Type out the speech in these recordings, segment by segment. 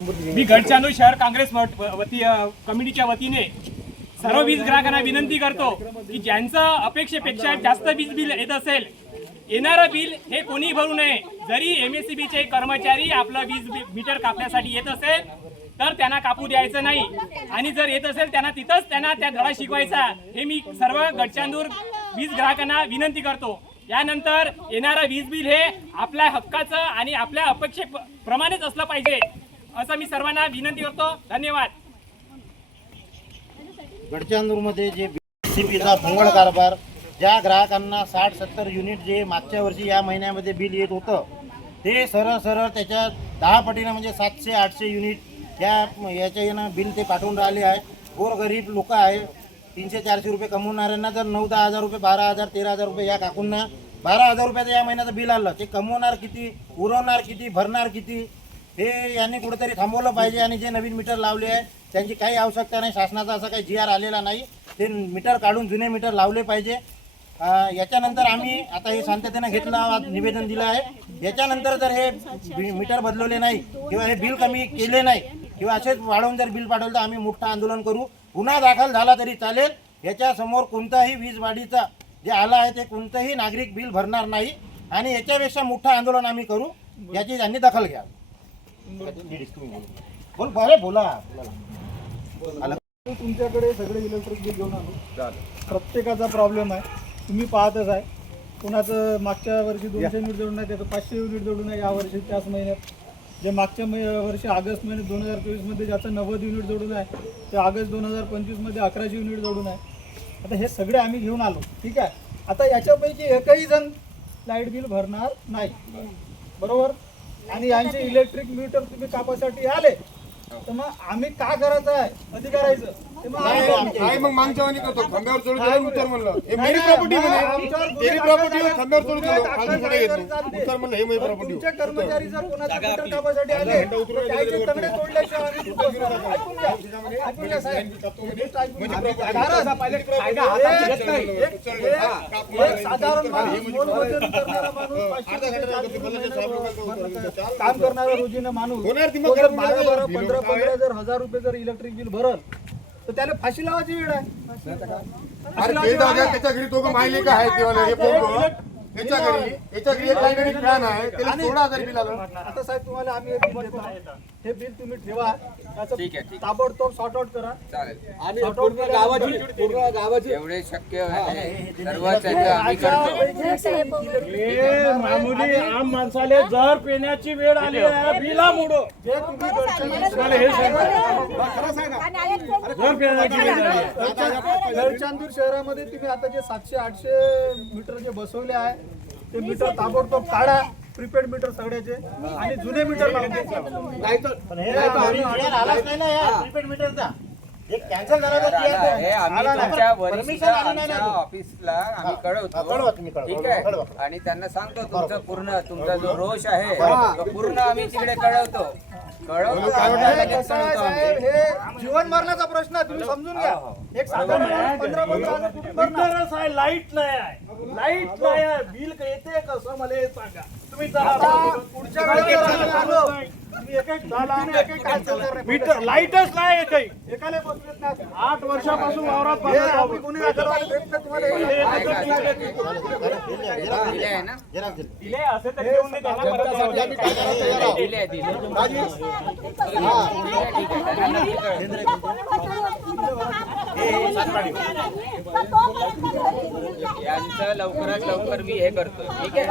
मी गडचानू शहर काँग्रेस वती कमिटीच्या वतीने सर्व वीज ग्राहकांना विनंती करतो की ज्यांचं अपेक्षेपेक्षा जास्त वीज बिल येत असेल येणारं बिल हे कोणी भरू नये. जरी एम एस सी बीचे कर्मचारी आपलं वीज मीटर कापण्यासाठी येत असेल तर त्यांना कापू द्यायचं नाही. आणि जर येत असेल त्यांना तिथंच त्यांना त्या धडा शिकवायचा. हे मी सर्व गडचांदूर वीज ग्राहकांना विनंती करतो. यानंतर येणारं वीज बिल हे आपल्या हक्काचं आणि आपल्या अपेक्षेप्रमाणेच असलं पाहिजे. असं मी सर्वांना विनंती करतो. धन्यवाद. गडचांदूरमध्ये जे सीपीचा भोंगळ कारभार ज्या ग्राहकांना साठ सत्तर युनिट जे मागच्या वर्षी या महिन्यामध्ये बिल येत होतं ते सरळ सरळ त्याच्या दहा पटीनं म्हणजे सातशे आठशे युनिट या याच्या यानं बिल ते पाठवून राहिले आहे गोरगरीब लोक आहे तीनशे चारशे रुपये कमवणाऱ्यांना जर नऊ दहा हजार रुपये बारा हजार तेरा हजार रुपये या काकूंना बारा हजार रुपयाचं या महिन्याचं बिल आलं. ते कमवणार किती उरवणार किती भरणार किती हे यांनी कुठेतरी थांबवलं पाहिजे आणि जे नवीन मीटर लावले आहे त्यांची काही आवश्यकता नाही शासनाचा असा काही जी आर आलेला नाही. ते मीटर काढून जुने मीटर लावले पाहिजे. याच्यानंतर आम्ही आता हे शांततेनं घेतलं निवेदन दिलं आहे. याच्यानंतर जर हे मीटर बदलवले नाही किंवा हे बिल कमी केले नाही किंवा असेच वाढवून जर बिल पाठवलं तर आम्ही मोठं आंदोलन करू. गुन्हा दाखल झाला तरी चालेल. याच्यासमोर कोणताही वीज वाढीचा जे आला आहे ते कोणतंही नागरिक बिल भरणार नाही. आणि याच्यापेक्षा मोठं आंदोलन आम्ही करू. याची त्यांनी दखल घ्या बोल बरे बोला. तुमच्याकडे सगळे इलेक्ट्रिक बिल घेऊन आलो. प्रत्येकाचा प्रॉब्लेम आहे. तुम्ही पाहतच आहे. कुणाचं मागच्या वर्षी दोनशे युनिट जोडून आहे त्याचं पाचशे युनिट जोडून आहे या वर्षी त्याच महिन्यात. जे मागच्या वर्षी ऑगस्ट महिन्यात दोन हजार चोवीसमध्ये ज्याचं नव्वद युनिट जोडून आहे ते ऑगस्ट दोन हजार पंचवीसमध्ये अकराशे युनिट जोडून आहे. आता हे सगळे आम्ही घेऊन आलो. ठीक आहे? आता याच्यापैकी एकही जण लाइट बिल भरणार नाही. बरोबर? आणि यांचे इलेक्ट्रिक मीटर तुम्ही कापासाठी आले. तर मग आम्ही का करायचं आहे? कधी करायचं ते मग आम्ही करतो. नाही मग मागच्या वाणी करतो. खांब्यावर चढून काय गेलो उत्तर म्हणलं. हे नाही, मेरी नाही, प्रॉपर्टी मग म्हणे. आमच्यावर गुन्हे तेरी दाखल प्रॉपर्टी झाले. खांब्यावर चढून गुन्हे गेलो. दाखल फालतू झाले घेत तरी नाही चालते. उत्तर म्हणलं हे माझी पण प्रॉपर्टी तुमचे कर्मचारी जर कोणाचं मीटर कापासाठी आले तर त्याचे तगडे तोडल्याशिवाय आम्ही कुठं बसणार? ऐकून घ्या. ऐकून घ्या, साहेब. गोष्ट ऐकून घ्या. कारण एक- एक- एक साधारण माणूस मोलमजुरी करणारा माणूस पाचशे रुपये, चारशे रुपये काम करणारा रोजीने माणूस. होणार ती मग तो जर करून बारा देणार. बारा बिल पंधरा? पंधरा जर हजार रुपये जर इलेक्ट्रिक बिल भरल तर त्याला फाशी लावायची वेळ आहे. त्याच्या घरी तो माहिले का आहे हे. त्याच्या घरी याच्या घरी एक फॅन आहे त्याला सोळा हजार बिल आलं आता साहेब तुम्हाला आम्ही एक बिल देतो हे बिल तुम्ही ठेवा त्याचं ताबडतोब सॉर्ट आउट करा आणि पूर्ण केल्यानंतर- गावाची पूर्ण गावाची एवढे शक्य आहे आम्ही करतो हे मामुली आम माणसाले जर पेण्याची वेळ आली आहे बिला मोडो हे तुम्ही हे जर पेण्याची वेळ आली आहे. गडचांदूर शहरामध्ये तुम्ही आता जे सातशे आठशे मीटर जे बसवले आहे ते मीटर ताबडतोब काढा प्रीपेड मीटर सगळ्याचे आणि जुने मीटर कॅन्सल झाला. ऑफिसला आम्ही कळवा कळवतो. तुम्ही, कळवा. ठीक आहे? कळवा. आणि त्यांना सांगतो तुमचं पूर्ण तुमचा जो रोष आहे तो पूर्ण आम्ही तिकडे कळवतो. कळवतो हे हे जीवन मरणाचा प्रश्न आहे तुम्ही समजून घ्या. हो, हो. एक साधारण लाइट नाही आहे. लाइट नाही आहे. बिल येते कसं मला सांगा. मीटर लाईटच नाही काही. आठ वर्षापासून वावरात दिले. तर दिले यांचं लवकरात लवकर मी हे करतो ठीक आहे?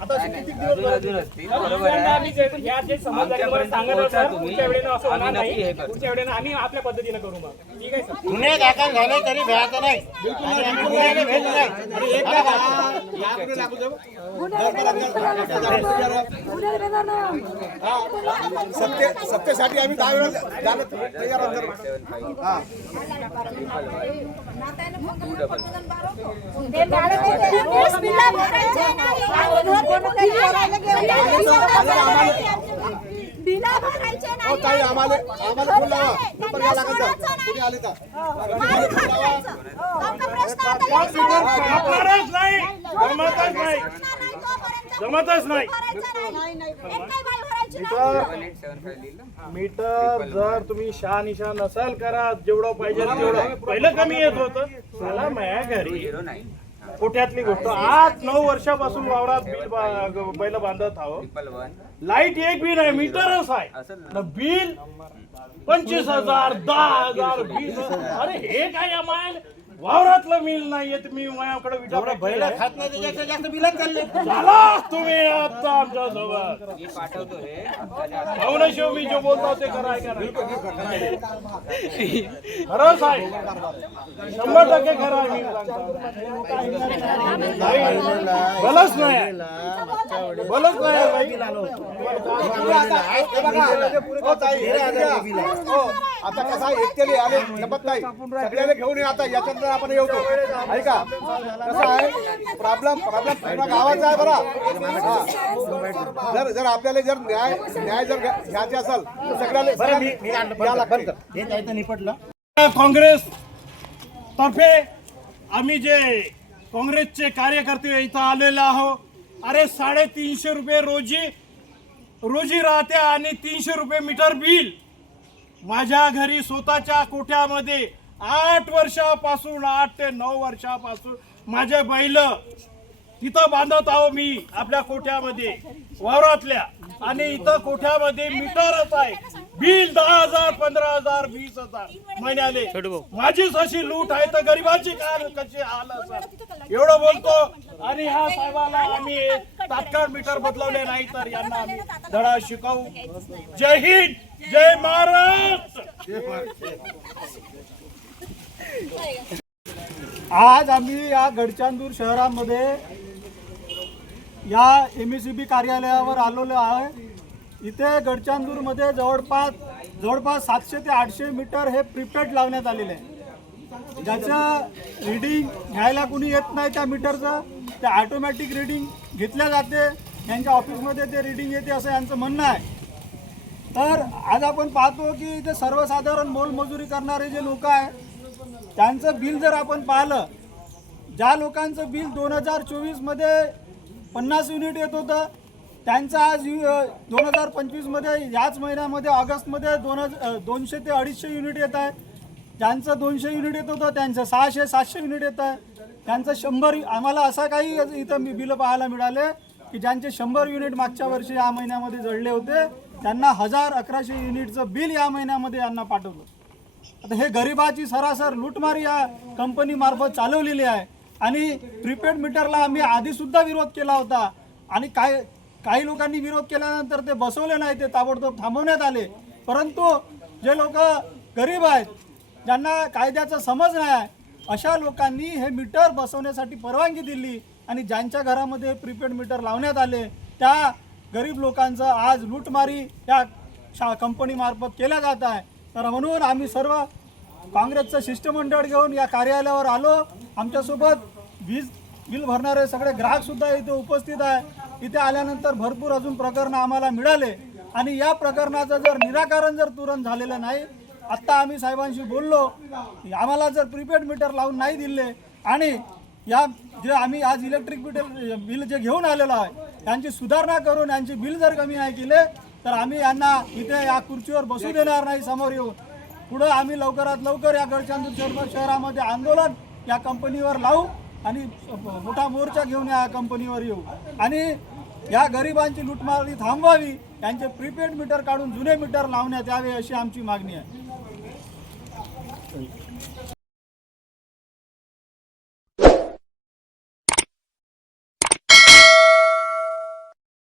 आता असे किती दिवस अजून अजून असतील. बरोबर त्यांना आहे. आम्ही जे- या जे समजदारीमुळे सांगत आहोत पोहोचा सर, तुम्ही. पुढच्या वेळेला असं होणार आम्ही नक्की हे नाही करू. पुढच्या वेळेला आम्ही आपल्या पद्धतीने करू मग. ठीक आहे सर? गुन्हे दाखल झाले तरी भ्यायचं नाही. आणि आम्ही गुन्ह्याने भेट नाही. सत्य सत्तेसाठी आम्ही दहा वेळा जाणं तयार आहोत. फोन नाही. नाही भरायचं नाही नाही मीटर मीटर जर तुम्ही शहानिशा नसाल करा जेवढं पाहिजे तेवढं. पहिलं कमी येत होतं. मला माझ्या घरी. झिरो गोष्ट. आठ नऊ वर्षापासून वावरात बिल बैल बांधत आहो लाइट एक बी नाही मीटरच आहे. बिल पंचवीस हजार दहा हजार वीस हजार. अरे हे काय आम्हाला वावरातलं बिल नाहीये तुम्ही माझ्याकडे विचार बैल खात नाही त्याच्यापेक्षा जास्त बिलच चालले. झाला तुम्ही आता आमच्यासोबत. मी पाठवतो हे आमच्या भावना शिव मी जे बोलतो ते कराय करा. खरंच आहे शंभर टक्के खरं आहे मी सांगतो. नाही, भलंच नाही भलंच नाही. आता कसा एकट्याने आले जमत नाही सगळ्याला घेऊन ये आता याच्यानंतर आपण येतो. ऐका कसं आहे? प्रॉब्लेम प्रॉब्लेम पूर्ण गावाचा आहे बरा. जर जर आपल्याला जर न्याय न्याय जर घ्या- घ्यायचा असेल तर सगळ्याला. हे निपटलं. काँग्रेस तर्फे आम्ही जे काँग्रेसचे कार्यकर्ते इथं आलेले आहो अरे साडेतीनशे रुपये रोजी रोजी राहते आणि तीनशे रुपये मीटर बिल. माझ्या घरी स्वतःच्या कोठ्यामध्ये आठ वर्षापासून आठ ते नऊ वर्षापासून माझे बैल तिथं बांधत आहो मी आपल्या कोठ्यामध्ये वावरातल्या. आणि इथं कोठ्यामध्ये मीटरच आहे. बिल दहा हजार पंधरा हजार वीस हजार महिन्याले. माझीच अशी लूट आहे तर गरीबाची काय कशी हाल एवढं बोलतो. आणि ह्या साहेबाला आम्ही तात्काळ मीटर बदलवले नाही तर यांना आम्ही धडा शिकवू. जय हिंद! जय महाराष्ट्र आज आम्ही या गडचांदूर शहरामध्ये या एम एस सी बी कार्यालयावर आलेलो आहे. इथे गडचांदूरमध्ये जवळपास जवळपास सातशे ते आठशे मीटर हे प्रिपेड लावण्यात आलेले आहे. ज्याचं रिडिंग घ्यायला कुणी येत नाही त्या मीटरचं ते ऑटोमॅटिक रिडिंग घेतल्या जाते. यांच्या ऑफिसमध्ये ते रिडिंग येते असं यांचं म्हणणं आहे. तर आज आपण पाहतो की इथे सर्वसाधारण मोलमजुरी करणारे जे लोक आहे त्यांचं बिल जर आपण पाहिलं ज्या लोकांचं बिल दोन हजार चोवीसमध्ये पन्नास युनिट येत होतं त्यांचं आज यु दोन हजार पंचवीसमध्ये याच महिन्यामध्ये ऑगस्टमध्ये दोन हजार दोनशे ते अडीचशे युनिट येत आहे. ज्यांचं दोनशे युनिट येत होतं त्यांचं सहाशे सातशे युनिट येत आहे. त्यांचं शंभर आम्हाला असं काही इथं मी बिलं पाहायला मिळाले की ज्यांचे शंभर युनिट मागच्या वर्षी या महिन्यामध्ये जळले होते त्यांना हजार अकराशे युनिटचं बिल या महिन्यामध्ये यांना पाठवलं. आता हे गरिबाची सरासर लूटमारी या कंपनीमार्फत चालवलेली आहे. आणि प्रीपेड मीटरला आम्ही आधीसुद्धा विरोध केला होता. आणि काय काही लोकांनी विरोध केल्यानंतर ते बसवले नाही ते ताबडतोब थांबवण्यात आले. परंतु जे लोक गरीब आहेत ज्यांना कायद्याचा समज नाही आहे अशा लोकांनी हे मीटर बसवण्यासाठी परवानगी दिली आणि ज्यांच्या घरामध्ये प्रीपेड मीटर लावण्यात आले त्या गरीब लोकांचं आज लूटमारी या शा कंपनीमार्फत केल्या जात आहे. तर म्हणून आम्ही सर्व काँग्रेसचं शिष्टमंडळ घेऊन या कार्यालयावर आलो. आमच्यासोबत वीज बिल भरणारे सगळे ग्राहकसुद्धा इथे उपस्थित आहे. इथे आल्यानंतर भरपूर अजून प्रकरणं आम्हाला मिळाले. आणि या प्रकरणाचं जर निराकरण जर तुरंत झालेलं नाही आत्ता आम्ही साहेबांशी बोललो. आम्हाला जर प्रीपेड मीटर लावून नाही दिले आणि या जे आम्ही आज इलेक्ट्रिक बिल बिल जे घेऊन आलेलो आहे त्यांची सुधारणा करून यांचे बिल जर कमी नाही केले तर आम्ही यांना इथे या खुर्चीवर बसू देणार नाही समोर येऊन. पुढं आम्ही लवकरात लवकर या गडचांदूर शहर शहरामध्ये आंदोलन या कंपनीवर लावू आणि मोठा मोर्चा घेऊन या कंपनीवर येऊ. आणि या गरिबांची लुटमारी थांबवावी त्यांचे प्रीपेड मीटर काढून जुने मीटर लावण्यात यावे अशी आमची मागणी आहे.